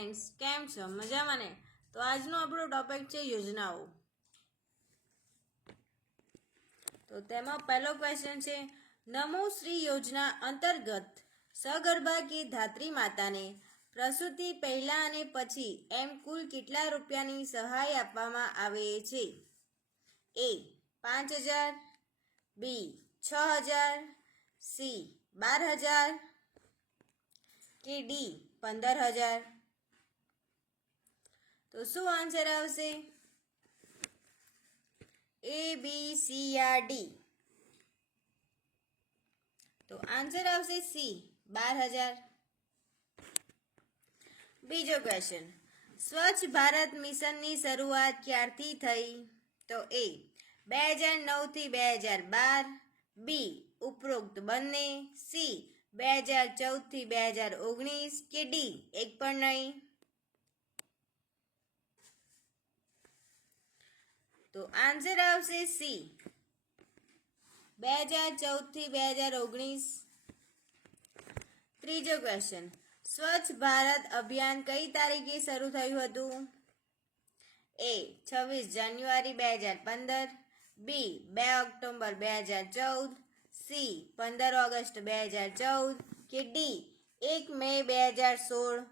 Friends, કેમ છો? મજામાં ને? તો આજનો આપણો ટોપિક છે યોજનાઓ. તો તેમાં પહેલો ક્વેશ્ચન છે, નમો શ્રી યોજના અંતર્ગત સગર્ભા કે ધાત્રી માતાને પ્રસૂતિ પહેલા અને પછી એમ કુલ કેટલા રૂપિયાની સહાય આપવામાં આવે છે? એ 5,000, બી 6,000, સી 12,000 કે ડી 15,000? તો શું આન્સર આવશે? એ, બી, સી યા ડી? તો આન્સર આવશે સી 12,000. બીજો ક્વેશ્ચન, સ્વચ્છ ભારત મિશનની શરૂઆત ક્યારથી થઈ? તો એ 2009 થી 2012, બી ઉપરોક્ત બંને, સી 2014 થી 2019 કે ડી એક પણ નહીં? તો આન્સર આવશે સી 2014 થી 2019. ત્રીજો ક્વેશ્ચન, સ્વચ્છ ભારત અભિયાન કઈ તારીખે શરૂ થયું હતું? એ 26 જાન્યુઆરી 2015, બી 2 ઓક્ટોબર 2014, સી 15 ઓગસ્ટ 2014 કે ડી 1 મે 2016?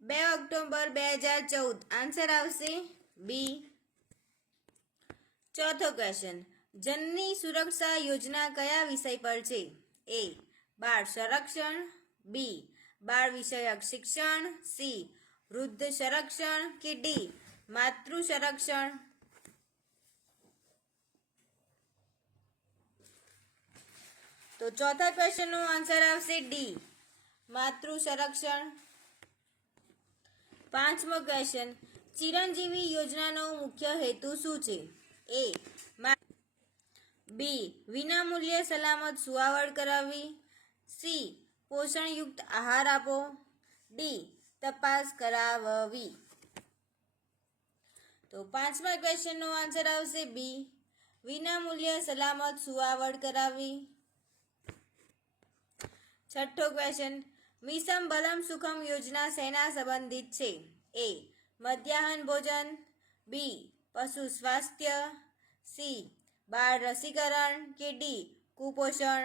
2 ઓક્ટોબર 2014 આન્સર આવશે બી. ચોથો ક્વેશ્ચન, જનની સુરક્ષા યોજના કયા વિષય પર છે? એ બાળ સંરક્ષણ, બી બાળ વિષયક શિક્ષણ, સી વૃદ્ધ સંરક્ષણ કે ડી માતૃ સંરક્ષણ? તો ચોથા ક્વેશ્ચનનો આન્સર આવશે ડી માતૃ સંરક્ષણ. પાંચમો ક્વેશ્ચન, ચિરંજીવી યોજનાનો મુખ્ય હેતુ શું છે? એ બી વિનામૂલ્યે સલામત સુવાવડ કરાવવી, સી પોષણયુક્ત આહાર આપો, ડી તપાસ કરાવવી? તો પાંચમા ક્વેશ્ચનનો આન્સર આવશે બી વિનામૂલ્યે સલામત સુવાવડ કરાવવી. છઠ્ઠો ક્વેશ્ચન, મિશન બલમ સુખમ યોજના શેના સંબંધિત છે? એ મધ્યાહન ભોજન, બી પશુ સ્વાસ્થ્ય, સી બાળ રસીકરણ કે ડી કુપોષણ?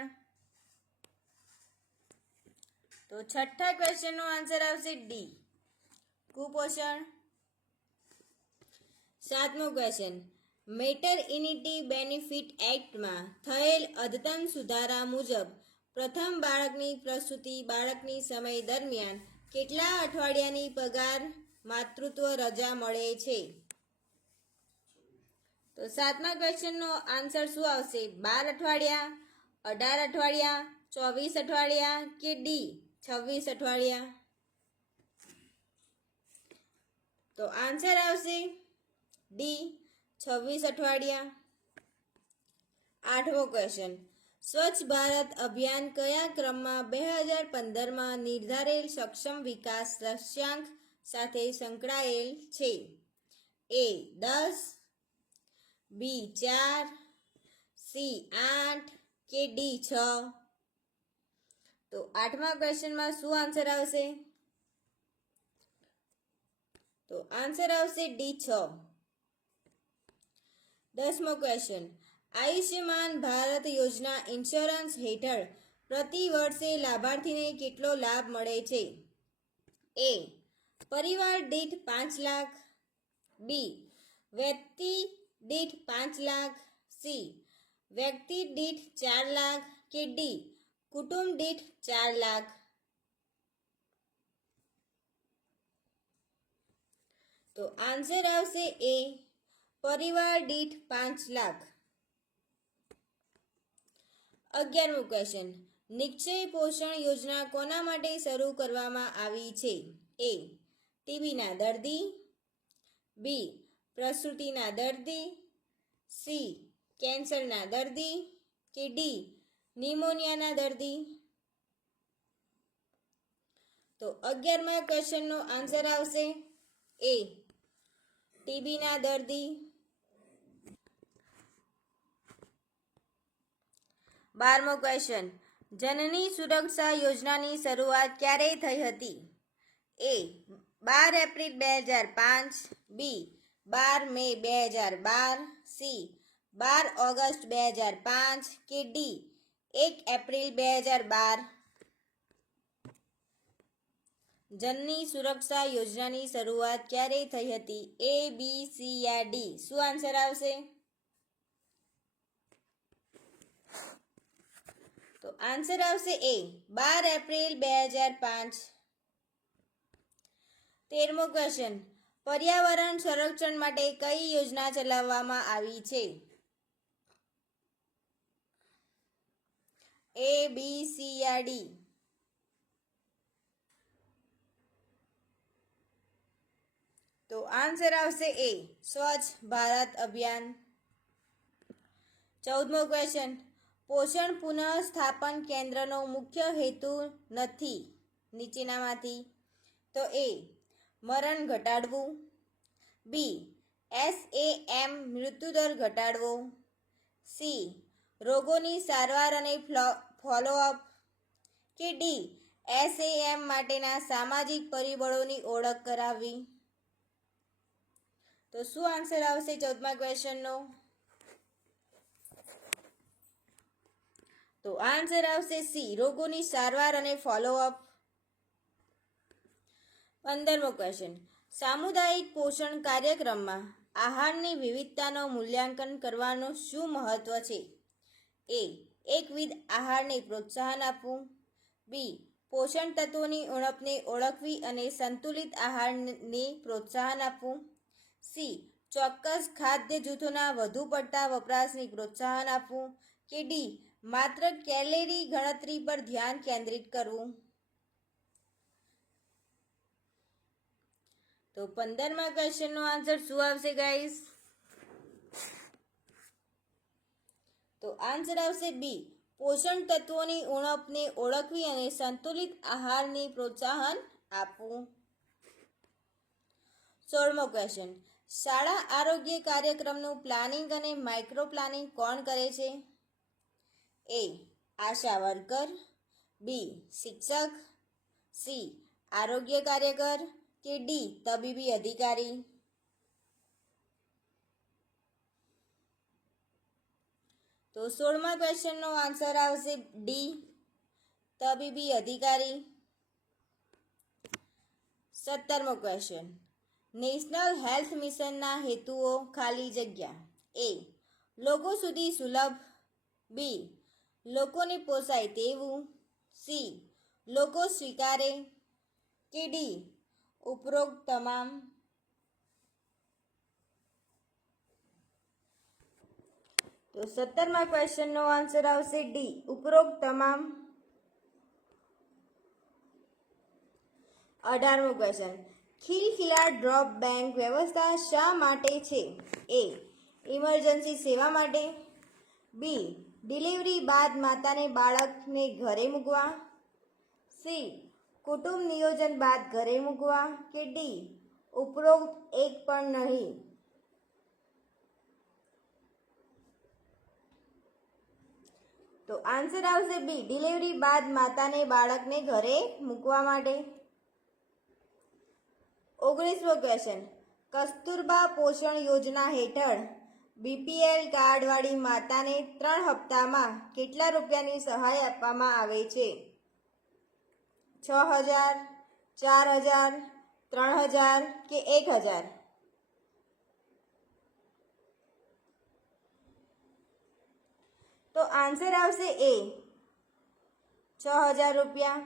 તો છઠ્ઠા ક્વેશ્ચનનો આન્સર આવશે ડી કુપોષણ. સાતમો ક્વેશ્ચન, મેટરનિટી બેનિફિટ એક્ટમાં થયેલ અદ્યતન સુધારા મુજબ પ્રથમ બાળકની પ્રસૂતિ બાળકની સમય દરમિયાન કેટલા અઠવાડિયાની પગાર માતૃત્વ રજા મળે છે? તો સાતમા ક્વેશ્ચનનો આન્સર શું આવશે? 12 અઠવાડિયા, 18 અઠવાડિયા, 24 અઠવાડિયા કે ડી 26 અઠવાડિયા? તો આન્સર આવશે ડી 26 અઠવાડિયા. આઠમો ક્વેશ્ચન, સ્વચ્છ ભારત અભિયાન કયા ક્રમમાં 2015માં નિર્ધારેલ સક્ષમ વિકાસ લક્ષ્યાંક સાથે સંકળાયેલ છે? એ 10, બી 4, સી 8 કે ડી 6? તો આઠમા ક્વેશ્ચનમાં શું આન્સર આવશે? તો આન્સર આવશે ડી 6. 10મો ક્વેશ્ચન, આયુષ્યમાન ભારત યોજના ઇન્સ્યોરન્સ હેઠળ પ્રતિ વર્ષે લાભાર્થીને કેટલો લાભ મળે છે? એ પરિવાર દીઠ 5 લાખ, બી વ્યક્તિ દીઠ 5 લાખ, સી વ્યક્તિ દીઠ 4 લાખ કે ડી કુટુંબ દીઠ 4 લાખ? તો આન્સર આવશે એ પરિવાર દીઠ 5 લાખ. 11મો ક્વેશ્ચન, નિશ્ચય પોષણ યોજના કોના માટે શરૂ કરવામાં આવી છે? એ ટીબીના દર્દી, બી પ્રસૂતિના દર્દી, સી કેન્સરના દર્દી કે ડી નિમોનિયાના દર્દી? તો 11મા ક્વેશ્ચનનો આન્સર આવશે એ ટીબીના દર્દી. 12મો ક્વેશ્ચન, જનની સુરક્ષા યોજનાની શરૂઆત ક્યારે થઈ હતી? એ 12 એપ્રિલ 2005, બી 12 મે 2012, સી 12 ઓગસ્ટ 2005 કે ડી 1 એપ્રિલ 2012? જનની સુરક્ષા યોજનાની શરૂઆત ક્યારે થઈ હતી? એ, બી, સી યા ડી? શું આન્સર આવશે? તો આન્સર આવશે એ, 12 એપ્રિલ 2005. 13મો ક્વેશ્ચન, પર્યાવરણ સંરક્ષણ માટે કઈ યોજના ચલાવવામાં આવી છે? એ, બી, સી યા ડી? તો આન્સર આવશે એ, સ્વચ્છ ભારત અભિયાન. 14મો ક્વેશ્ચન, પોષણ પુનઃસ્થાપન કેન્દ્રનો મુખ્ય હેતુ નથી નીચેનામાંથી? તો એ, મરણ ઘટાડવું, બી, SAM મૃત્યુદર ઘટાડવો, સી, રોગોની સારવાર અને ફોલોઅપ, કે ડી, SAM માટેના સામાજિક પરિબળોની ઓળખ કરાવવી? તો શું આન્સર આવશે 14મા ક્વેશ્ચનનો? તો આન્સર આવશે સી, રોગોની સારવાર અને ફોલોઅપ. 15મો ક્વેશ્ચન, સામુદાયિક પોષણ કાર્યક્રમમાં આહારની વિવિધતાનું મૂલ્યાંકન કરવાનું શું મહત્વ છે? એ, એકવિધ આહારને પ્રોત્સાહન આપવું, બી, પોષણ તત્વોની ઉણપને ઓળખવી અને સંતુલિત આહારને પ્રોત્સાહન આપવું, સી, ચોક્કસ ખાદ્ય જૂથોના વધુ પડતા વપરાશને પ્રોત્સાહન આપવું, કે ડી, માત્ર કેલરી ગણતરી પર ધ્યાન કેન્દ્રિત કરવું? તો 15મા ક્વેશ્ચનનો આન્સર શું આવશે ગાઈસ? તો આન્સર આવશે બી, પોષણ તત્વોની ઉણપને ઓળખવી અને સંતુલિત આહારને પ્રોત્સાહન આપવું. 16મો ક્વેશ્ચન, શાળા આરોગ્ય કાર્યક્રમનું પ્લાનિંગ અને માઇક્રો પ્લાનિંગ કોણ કરે છે? એ, આશા વર્કર, બી, શિક્ષક, સી, આરોગ્ય કાર્યકર, કે ડી, તબીબી અધિકારી? તો 16મા ક્વેશ્ચનનો આન્સર આવશે ડી, તબીબી અધિકારી. 17મો ક્વેશ્ચન, નેશનલ હેલ્થ મિશનના હેતુઓ ખાલી જગ્યા. એ, લોકો સુધી સુલભ, બી, લોકોને પોસાય તેવું, સી, લોકો સ્વીકારે, કે ડી, ઉપરોક્ત તમામ? તો 17મા ક્વેશ્ચનનો આન્સર આવશે ડી, ઉપરોક્ત તમામ. 18મો ક્વેશ્ચન, ખિલખિલાટ ડ્રોપ બેંક વ્યવસ્થા શા માટે છે? એ, ઇમરજન્સી સેવા માટે, બી, ડિલિવરી બાદ માતાને બાળકને ઘરે મૂકવા, સી, કુટુંબ નિયોજન બાદ ઘરે મૂકવા, કે ડી, ઉપરોક્ત એક પણ નહીં? તો આન્સર આવશે બી, ડિલિવરી બાદ માતાને બાળકને ઘરે મૂકવા માટે. 19મો ક્વેશ્ચન, કસ્તુરબા પોષણ યોજના હેઠળ BPL કાર્ડવાળી માતાને 3 હપ્તામાં કેટલા રૂપિયાની સહાય આપવામાં આવે છે? 6,000, 4,000, 3,000 કે 1,000? તો આન્સર આવશે એ, 6,000 રૂપિયા.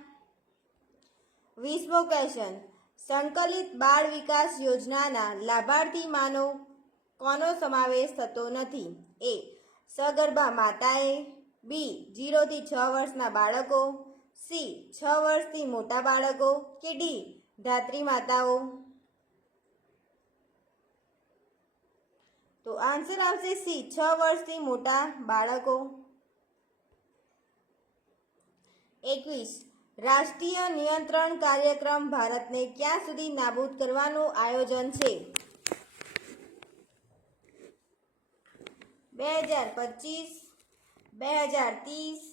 20મો ક્વેશ્ચન, સંકલિત બાળ વિકાસ યોજનાના લાભાર્થીમાંનો કોનો સમાવેશ થતો નથી? એ, સગર્ભા માતાએ, બી, 0 થી 6 વર્ષના બાળકો, સી, 6 વર્ષથી મોટા બાળકો, કે ડી, ધાત્રી માતાઓ? તો આન્સર આવશે સી, 6 વર્ષથી મોટા બાળકો. 21, રાષ્ટ્રીય નિયંત્રણ કાર્યક્રમ ભારતને ક્યાં સુધી નાબૂદ કરવાનું આયોજન છે? 2025, 2030,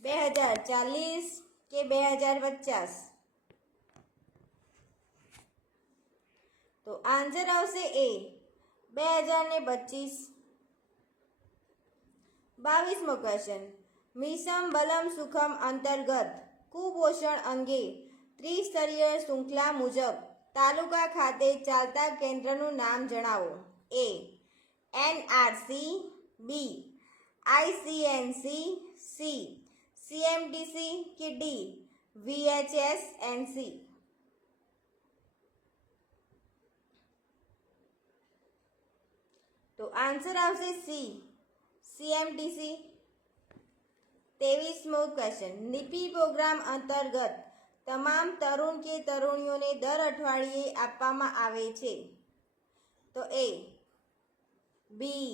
2040 કે 2050? તો આન્સર આવશે એ 2025. 22મો ક્વેશ્ચન. મિશન બલમ સુખમ અંતર્ગત કુપોષણ અંગે ત્રિસ્તરીય શૃંખલા મુજબ તાલુકા ખાતે ચાલતા કેન્દ્રનું નામ જણાવો. એ NRC, બી ICNC, સી CMDC કે ડી VHSNC? તો આન્સર આવશે સી CMDC. 23મો ક્વેશ્ચન. નીપી પ્રોગ્રામ અંતર્ગત તમામ તરુણ કે તરુણીઓને દર અઠવાડિયે આપવામાં આવે છે. તો એ બી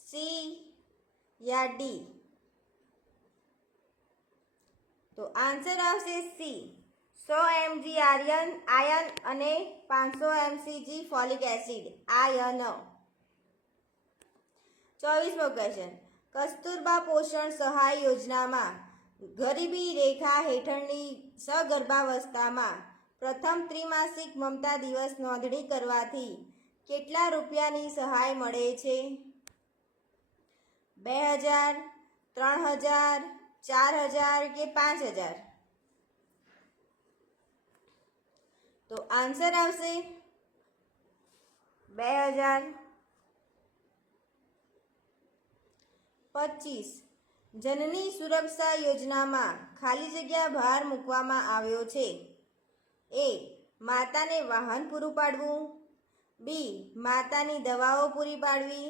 સી યા ડી? તો આન્સર આવશે સી 100 mg આયર્ન અને 500 mcg ફોલિક એસિડ આયર્ન. 24મો ક્વેશ્ચન. કસ્તુરબા પોષણ સહાય યોજનામાં ગરીબી રેખા હેઠળની સગર્ભાવસ્થામાં પ્રથમ ત્રિમાસિક મમતા દિવસ નોંધણી કરવાથી કેટલા રૂપિયાની સહાય મળે છે? 2000, 3000, 4000 કે 5000? તો આન્સર આવશે 2000. 25. જનની સુરક્ષા યોજનામાં ખાલી જગ્યા ભાર મૂકવામાં આવ્યો છે. એ માતાને વાહન પૂરું પાડવું, બી માતાની દવાઓ પૂરી પાડવી,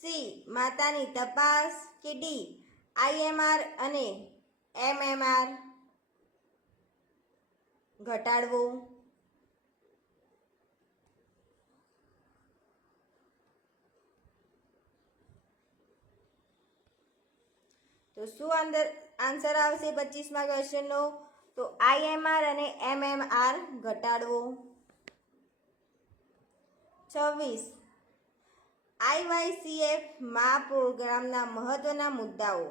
સી માતાની તપાસ કે ડી IMR અને MMR ઘટાડવો? તો શું આન્સર આવશે 25મા ક્વેશ્ચનનો? તો IMR અને MMR ઘટાડવો. 26. IYCF માં પ્રોગ્રામના મહત્વના મુદ્દાઓ.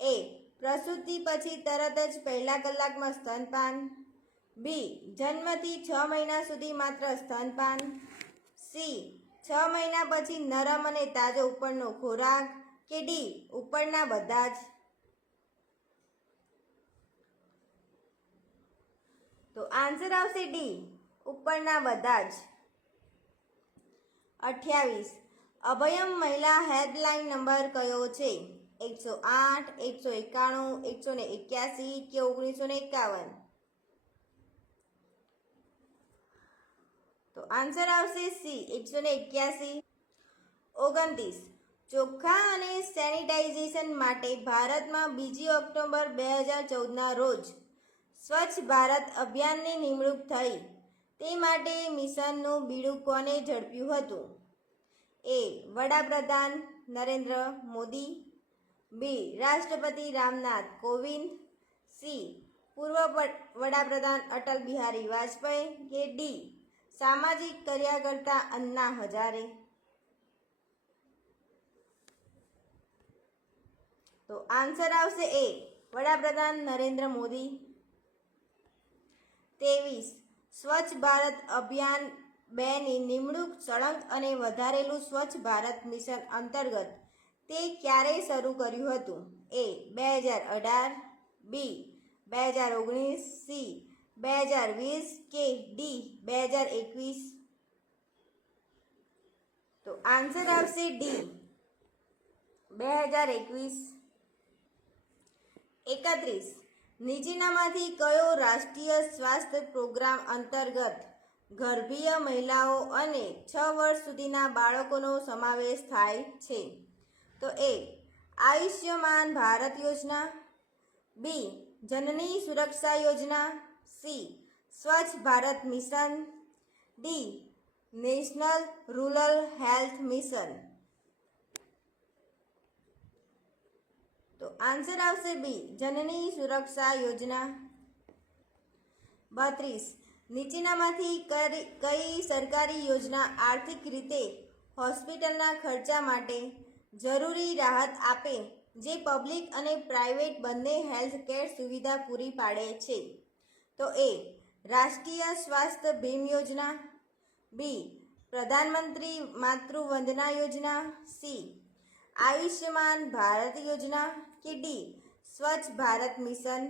એ પ્રસૂતિ પછી તરત જ પહેલા કલાકમાં સ્તનપાન, બી જન્મથી 6 મહિના સુધી માત્ર સ્તનપાન, સી 6 મહિના પછી નરમ અને તાજો ઉપરનો ખોરાક કે ડી ઉપરના બધા જ? તો આન્સર આવશે ડી ઉપરના બધા જ. 28. અભયમ મહિલા હેલ્પલાઇન નંબર કયો છે? 108, 191, 181 કે 1951? તો આન્સર આવશે સી 181. 29. ચોખ્ખા અને સેનિટાઇઝેશન માટે ભારતમાં 2 ઓક્ટોબર 2014ના રોજ સ્વચ્છ ભારત અભિયાનની નિમણૂક થઈ. તે માટે મિશનનું બીડું કોને ઝડપ્યું હતું? એ વડાપ્રધાન નરેન્દ્ર મોદી, બી રાષ્ટ્રપતિ રામનાથ કોવિંદ, સી પૂર્વ વડાપ્રધાન અટલ બિહારી વાજપેયી કે ડી સામાજિક કાર્યકર્તા અન્ના હજારે? તો આન્સર આવશે એ વડાપ્રધાન નરેન્દ્ર મોદી. 23. સ્વચ્છ ભારત અભિયાન 2ની નિમણૂક સળંગ અને વધારેલું સ્વચ્છ ભારત મિશન અંતર્ગત તે ક્યારે શરૂ કર્યું હતું? એ 2018, બી 2019, સી 2020 કે ડી 2021? તો આન્સર આવશે ડી 2021. 31. નીચેનામાંથી કયો રાષ્ટ્રીય સ્વાસ્થ્ય પ્રોગ્રામ અંતર્ગત ગર્ભીય મહિલાઓ અને 6 વર્ષ સુધીના બાળકોનો સમાવેશ થાય છે? તો એ આયુષ્યમાન ભારત યોજના, બી જનની સુરક્ષા યોજના, સી સ્વચ્છ Bharat mission, D national rural health mission? તો આન્સર આવશે બી જનની સુરક્ષા યોજના. 32. નીચેનામાંથી કઈ સરકારી યોજના આર્થિક રીતે હોસ્પિટલના ખર્ચા માટે જરૂરી રાહત આપે જે પબ્લિક અને પ્રાઇવેટ બંને હેલ્થ કેર સુવિધા પૂરી પાડે છે? તો એ રાષ્ટ્રીય સ્વાસ્થ્ય બીમ યોજના, બી પ્રધાનમંત્રી માતૃ વંદના યોજના, સી આયુષ્યમાન ભારત યોજના કે ડી સ્વચ્છ ભારત મિશન?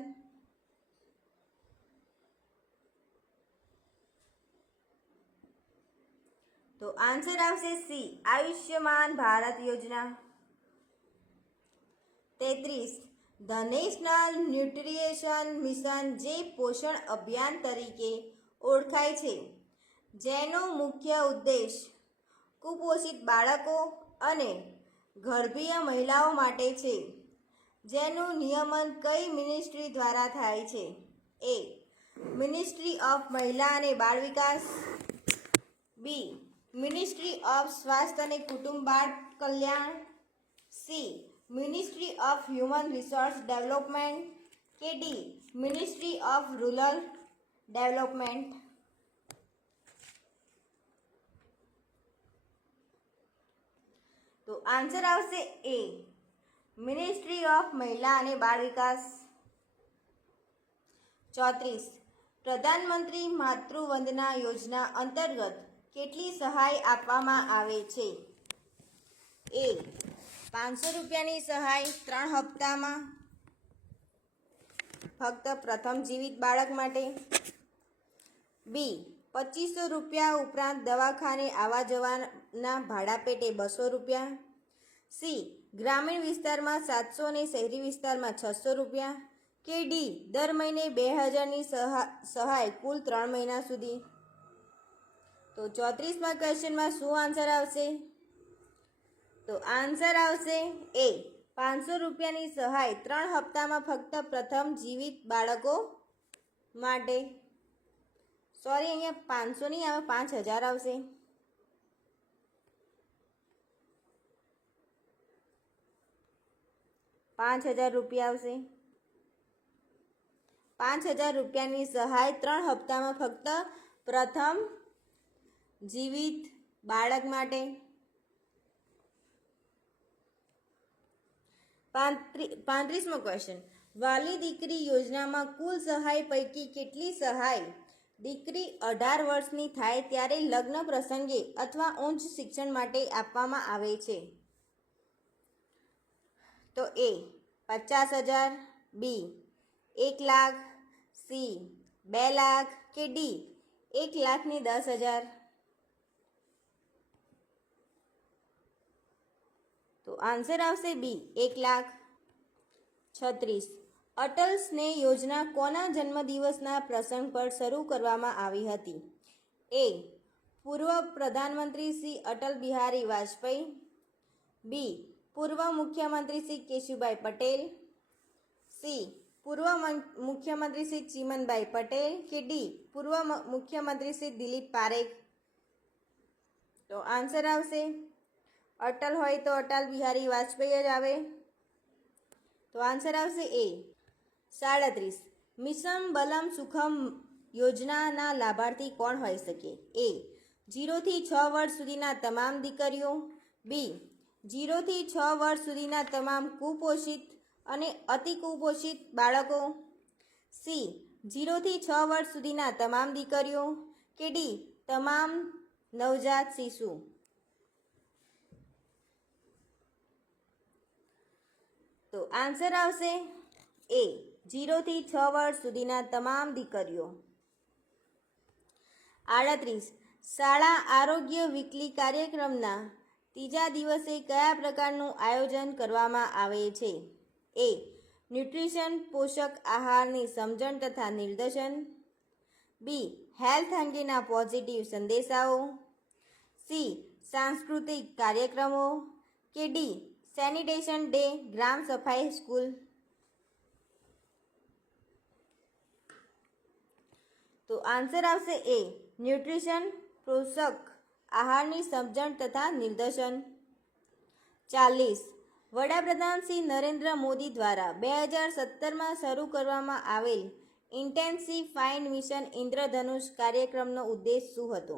તો આન્સર આવશે સી આયુષ્યમાન ભારત યોજના. 33 ધ નેશનલ ન્યુટ્રિશન મિશન, જે પોષણ અભિયાન તરીકે ઓળખાય છે, જેનો મુખ્ય ઉદ્દેશ કુપોષિત બાળકો અને ગર્ભીય મહિલાઓ માટે છે, જેનું નિયમન કઈ મિનિસ્ટ્રી દ્વારા થાય છે? એ મિનિસ્ટ્રી ઓફ મહિલા અને બાળ વિકાસ, બી મિનિસ્ટ્રી ઓફ સ્વાસ્થ્ય અને કુટુંબ બાળ કલ્યાણ, C ministry of human resource development કે D ministry of rural development? તો આન્સર આવશે એ મિનિસ્ટ્રી ઓફ મહિલા અને બાળ વિકાસ. 34 પ્રધાનમંત્રી માતૃ વંદના યોજના અંતર્ગત કેટલી સહાય આપવામાં આવે છે? એ 500 રૂપિયાની સહાય 3 હપ્તામાં ફક્ત પ્રથમ જીવિત બાળક માટે, બી 2500 રૂપિયા ઉપરાંત દવાખાને આવવા જવાના ભાડા પેટે 200 રૂપિયા, સી ગ્રામીણ વિસ્તારમાં 700 અને શહેરી વિસ્તારમાં 600 રૂપિયા કે ડી દર મહિને 2000ની સહાય કુલ 3 મહિના સુધી? તો 34મા ક્વેશ્ચનમાં શું આન્સર આવશે? તો આન્સર આવશે એ 500 રૂપિયાની સહાય 3 હપ્તામાં ફક્ત પ્રથમ જીવિત બાળકો માટે. સોરી, અહીંયા 500 નહીં આવે, 5000 આવશે. 5000 રૂપિયા આવશે. 5000 રૂપિયાની સહાય 3 હપ્તામાં ફક્ત પ્રથમ જીવિત બાળક માટે. 35મો ક્વેશ્ચન, વાલી દીકરી યોજનામાં કુલ સહાય પૈકી કેટલી સહાય દીકરી 18 વર્ષની થાય ત્યારે લગ્ન પ્રસંગે અથવા ઉચ્ચ શિક્ષણ માટે આપવામાં આવે છે? તો એ 50,000, બી 1 લાખ, સી 2 લાખ કે ડી 1,10,000? તો આન્સર આવશે બી 1 લાખ. 36 અટલ સ્નેહ યોજના કોના જન્મદિવસના પ્રસંગ પર શરૂ કરવામાં આવી હતી? એ પૂર્વ પ્રધાનમંત્રી શ્રી અટલ બિહારી વાજપેયી, બી પૂર્વ મુખ્યમંત્રી શ્રી કેશુભાઈ પટેલ, સી પૂર્વ મુખ્યમંત્રી શ્રી ચીમનભાઈ પટેલ કે ડી પૂર્વ મુખ્યમંત્રી શ્રી દિલીપ પારેખ? તો આન્સર આવશે અટલ હોય તો અટલ બિહારી વાજપેયી જ આવે. તો આન્સર આવશે એ. 37 મિશન બલમ સુખમ યોજનાના લાભાર્થી કોણ હોઈ શકે? એ 0 થી 6 વર્ષ સુધીના તમામ દીકરીઓ, બી 0 થી 6 વર્ષ સુધીના તમામ કુપોષિત અને અતિ કુપોષિત બાળકો, સી 0 થી 6 વર્ષ સુધીના તમામ દીકરીઓ કે ડી તમામ નવજાત શિશુ? તો આન્સર આવશે એ 0 થી 6 વર્ષ સુધીના તમામ દીકરીઓ. 38 શાળા આરોગ્ય વીકલી કાર્યક્રમના ત્રીજા દિવસે કયા પ્રકારનું આયોજન કરવામાં આવે છે? એ ન્યુટ્રિશન પોષક આહારની સમજણ તથા નિર્દેશન, બી હેલ્થ અંગેના પોઝિટિવ સંદેશાઓ, સી સાંસ્કૃતિક કાર્યક્રમો કે ડી સેનિટેશન ડે ગ્રામ સફાઈ સ્કૂલ? તો આન્સર આવશે એ ન્યુટ્રિશન પોષક આહારની સમજણ તથા નિર્દેશન. 40 વડાપ્રધાન શ્રી નરેન્દ્ર મોદી દ્વારા 2017માં શરૂ કરવામાં આવેલ ઇન્ટેન્સિફાઈડ મિશન ઇન્દ્રધનુષ કાર્યક્રમનો ઉદ્દેશ શું હતો?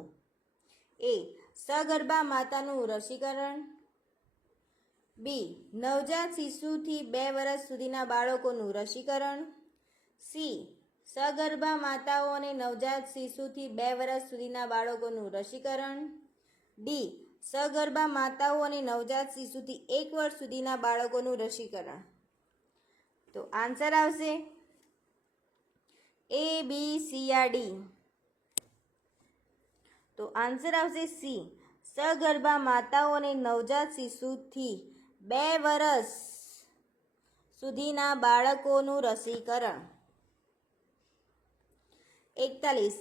એ સગર્ભા માતાનું રસીકરણ, બી નવજાત શિશુથી 2 વર્ષ સુધીના બાળકોનું રસીકરણ, સી સગર્ભા માતાઓ અને નવજાત શિશુથી 2 વર્ષ સુધીના બાળકોનું રસીકરણ, ડી સગર્ભા માતાઓ અને નવજાત શિશુથી 1 વર્ષ સુધીના બાળકોનું રસીકરણ. તો આન્સર આવશે એ, બી, સી યા ડી. તો આન્સર આવશે સી સગર્ભા માતાઓ અને નવજાત શિશુથી 2 વર્ષ સુધીના બાળકોનું રસીકરણ. 41.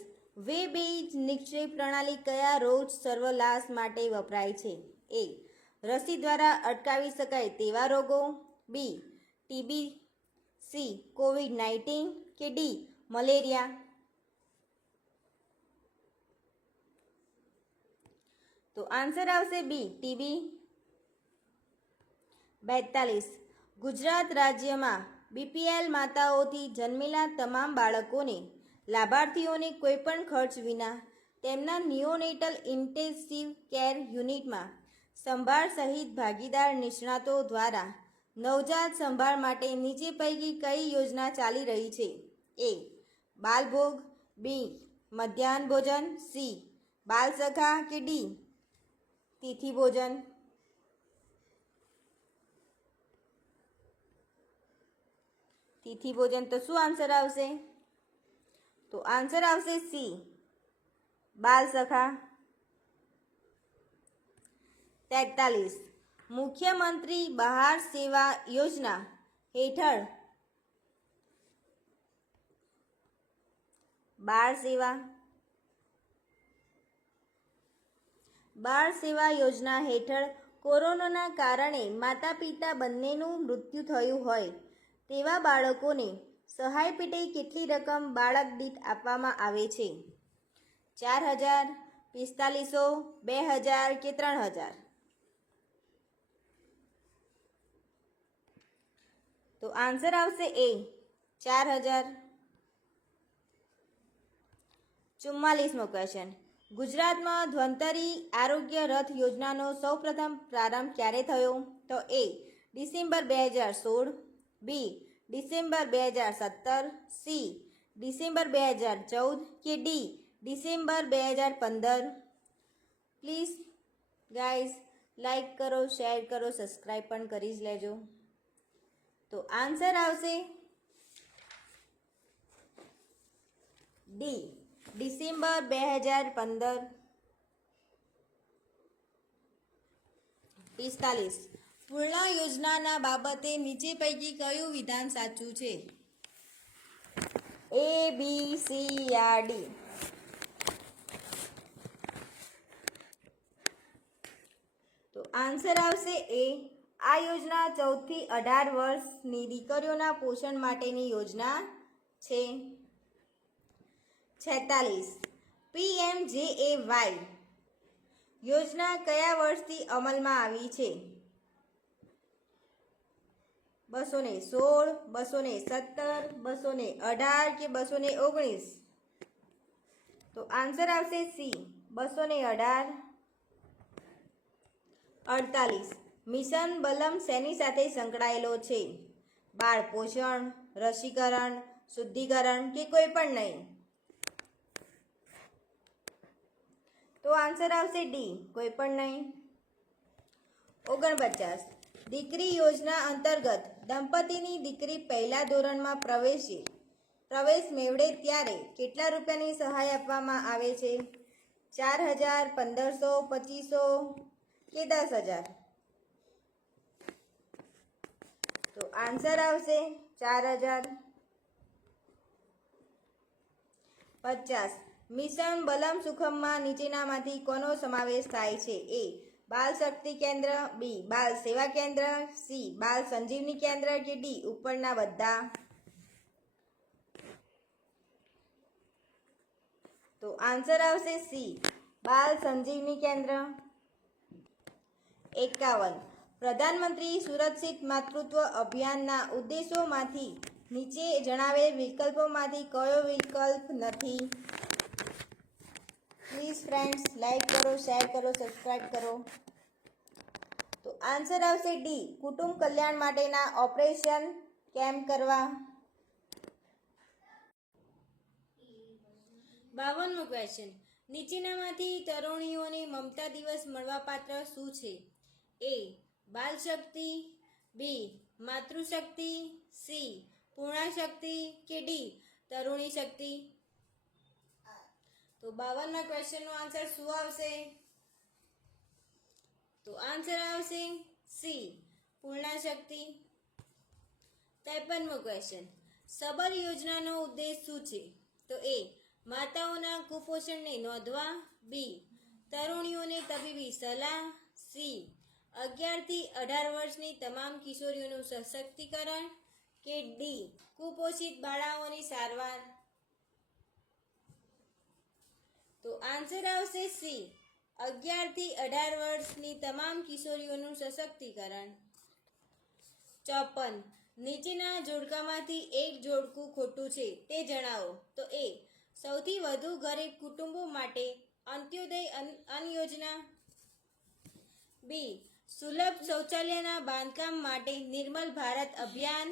વેબ બેઝ નિક્ષેપ પ્રણાલી કયા રોગ સર્વેલન્સ માટે વપરાય છે? એ રસી દ્વારા અટકાવી શકાય તેવા રોગો, બી ટીબી, સી કોવિડ-19 કે ડી મલેરિયા. તો આન્સર આવશે બી ટીબી. 42. ગુજરાત રાજ્યમાં બીપીએલ માતાઓથી જન્મેલા તમામ બાળકોને લાભાર્થીઓને કોઈપણ ખર્ચ વિના તેમના નિયોનેટલ ઇન્ટેન્સિવ કેર યુનિટમાં સંભાળ સહિત ભાગીદાર નિષ્ણાતો દ્વારા નવજાત સંભાળ માટે નીચે પૈકી કઈ યોજના ચાલી રહી છે? એ બાલભોગ, બી મધ્યાહન ભોજન, સી બાલસખા કે ડી તિથિ ભોજન. તિથિ ભોજન. તો શું આન્સર આવશે? તો આન્સર આવશે સી બાલસખા. 43. મુખ્યમંત્રી બહાર સેવા યોજના હેઠળ બાળ સેવા યોજના હેઠળ કોરોનાના કારણે માતા પિતા બંનેનું મૃત્યુ થયું હોય તેવા બાળકોને સહાય પેટે કેટલી રકમ બાળક દીઠ આપવામાં આવે છે? 4,000, 4500, 2,000 કે 3,000? તો આન્સર આવશે એ 4,000. 44મો ક્વેશ્ચન. ગુજરાતમાં ધન્વંતરી આરોગ્ય રથ યોજનાનો સૌપ્રથમ પ્રારંભ ક્યારે થયો? તો એ ડિસેમ્બર 2016, બી ડિસેમ્બર 2017, સી ડિસેમ્બર 2014 કે D December 2015? Please guys like કરો, શેર કરો, સબસ્ક્રાઈબ પણ કરી જ લેજો. તો આન્સર આવશે ડી ડિસેમ્બર 2015. 45. પૂર્ણા યોજનાના બાબતે નીચે પૈકી કયું વિધાન સાચું છે? એ, બી, સી યા ડી? તો આન્સર આવશે એ. આ યોજના 14 થી 18 વર્ષની દીકરીઓના પોષણ માટેની યોજના છે. 46. PMJAY યોજના કયા વર્ષથી અમલમાં આવી છે? 216, 217, 218 કે 219? તો આન્સર આવશે સી 218. 48. મિશન બલમ શેની સાથે સંકળાયેલો છે? બાળ પોષણ, રસીકરણ, શુદ્ધિકરણ કે કોઈ પણ નહીં? તો આન્સર આવશે ડી કોઈ પણ નહીં. 49. દીકરી યોજના અંતર્ગત દંપતીની દીકરી પહેલા ધોરણમાં પ્રવેશ મેળવે ત્યારે કેટલા રૂપિયાની સહાય આપવામાં આવે છે? 4,000, 1,500, 2,500 કે 10,000? તો આન્સર આવશે 4,000. 50. મિશન બલમ સુખમમાં નીચેનામાંથી કોનો સમાવેશ થાય છે? એ બાલ શક્તિ કેન્દ્ર, બી બાલ સેવા કેન્દ્ર, સી બાલ સંજીવની કેન્દ્ર કે ડી ઉપરના બધા? તો આન્સર આવશે સી બાલ સંજીવની કેન્દ્ર. 51. પ્રધાનમંત્રી સુરક્ષિત માતૃત્વ અભિયાનના ઉદ્દેશોમાંથી નીચે જણાવેલ વિકલ્પોમાંથી કયો વિકલ્પ નથી? પ્લીઝ ફ્રેન્ડ્સ લાઈક કરો, શેર કરો, સબસ્ક્રાઈબ કરો. તો તો આન્સર આવશે ડી, કુટુંબ કલ્યાણ માટેના ઓપરેશન કેમ્પ કરવા. 52મો ક્વેશ્ચન, નીચેનામાંથી તરુણીઓને મમતા દિવસ મળવાપાત્ર શું છે? એ બાલ શક્તિ, બી માતૃશક્તિ, સી પૂર્ણાશક્તિ કે ડી તરુણી શક્તિ. તો 52ના ક્વેશ્ચનનો આન્સર શું આવશે? તો આન્સર આવશે સી પૂર્ણાશક્તિ. 53મો ક્વેશ્ચન, સબલ યોજનાનો ઉદ્દેશ શું છે? તો એ માતાઓના કુપોષણને નોંધવા, બી તરુણીઓને તબીબી સલાહ, સી 11 થી 18 વર્ષની તમામ કિશોરીઓનું સશક્તિકરણ કે ડી કુપોષિત બાળાઓની સારવાર. તો આન્સર આવશે સી 11 થી 18 વર્ષની તમામ કિશોરીઓનું સશક્તિકરણ. 54, નીચેના જોડકામાંથી એક જોડકું ખોટું છે તે જણાવો. તો એ સૌથી વધુ ગરીબ કુટુંબો માટે અંત્યોદય અન્ન યોજના, બી સુલભ શૌચાલયના બાંધકામ માટે નિર્મલ ભારત અભિયાન,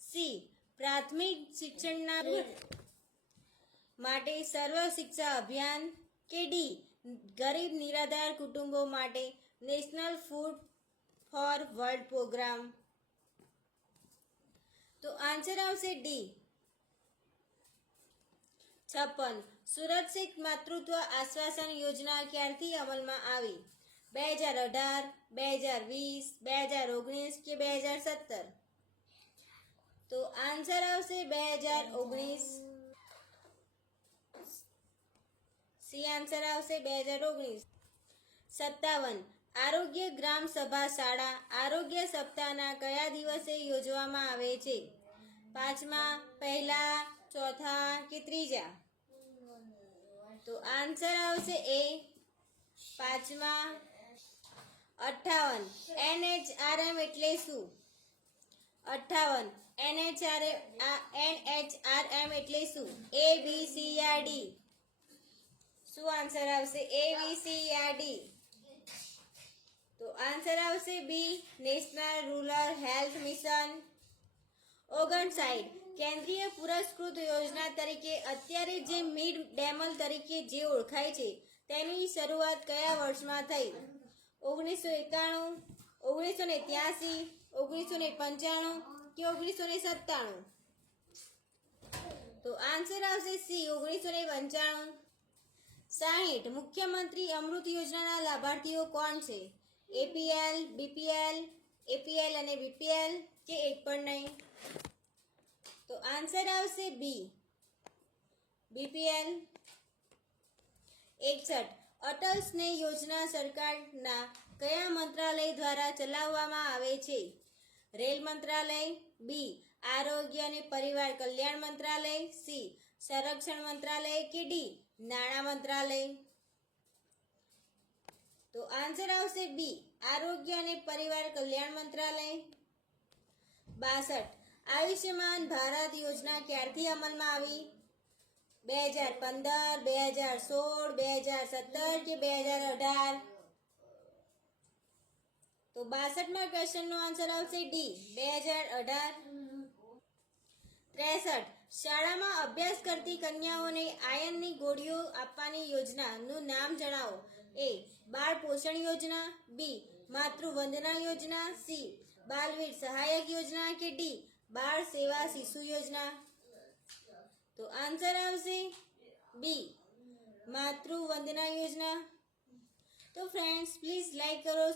સી પ્રાથમિક શિક્ષણના માટે સર્વ શિક્ષા અભિયાન કે ડી ગરીબ નિરાધાર કુટુંબો માટે national food for world programme. તો આન્સર આવશે ડી. 56, સુરક્ષિત માતૃત્વ આશ્વાસન યોજના ક્યારથી અમલમાં આવી? 2018, 2020, 2019 કે 2017? તો આન્સર આવશે 2019. સી આન્સર આવશે 2019. 57, આરોગ્ય ગ્રામ સભા શાળા આરોગ્ય સપ્તાહના કયા દિવસે યોજવામાં આવે છે? 5મા, 1લા, 4થા કે 3જા? તો આન્સર આવશે એ 5મા. 58, NHRM એટલે શું? 58, NHRM એટલે શું? એ, બી, સી યા ડી? શું આન્સર આવશે? એ, બી, સી યા ડી? તો આન્સર આવશે બી નેશનલ રૂરલ હેલ્થ મિશન. 59, કેન્દ્રીય પુરસ્કૃત યોજના તરીકે અત્યારે જે મિડ ડે મીલ તરીકે જે ઓળખાય છે તેની શરૂઆત કયા વર્ષમાં થઈ? 1991, 1983, 1995 કે 1997? તો આન્સર આવશે સી 1995. 60, મુખ્યમંત્રી અમૃત યોજનાના લાભાર્થીઓ કોણ છે? એપીએલ, બીપીએલ, એપીએલ અને બીપીએલ કે એક પણ નહીં? તો આન્સર આવશે બી બીપીએલ. 61, અટલ સ્નેહ યોજના સરકારના કયા મંત્રાલય દ્વારા ચલાવવામાં આવે છે? રેલ મંત્રાલય, બી આરોગ્ય અને પરિવાર કલ્યાણ મંત્રાલય, સી સંરક્ષણ મંત્રાલય કે ડી નાણાં મંત્રાલય? તો આન્સર આવશે બી આરોગ્ય અને પરિવાર કલ્યાણ મંત્રાલય. 62, આયુષ્યમાન ભારત યોજના ક્યારથી અમલમાં આવી? 2015, 2016, 2017 કે 2018? તો 62મા ક્વેશ્ચનનો આન્સર આવશે ડી 2018. 63, શાળામાં અભ્યાસ કરતી કન્યાઓને આયર્નની ગોળીઓ આપવાની યોજનાનું નામ જણાવો. એ બાળ પોષણ યોજના, બી માતૃવંદના યોજના, સી બાલવીર સહાયક યોજના કે ડી બાળ સેવા શિશુ યોજના? તો આન્સર આવશે બી માતૃવંદના યોજના. તો ફ્રેન્ડ્સ પ્લીઝ લાઈક કરો,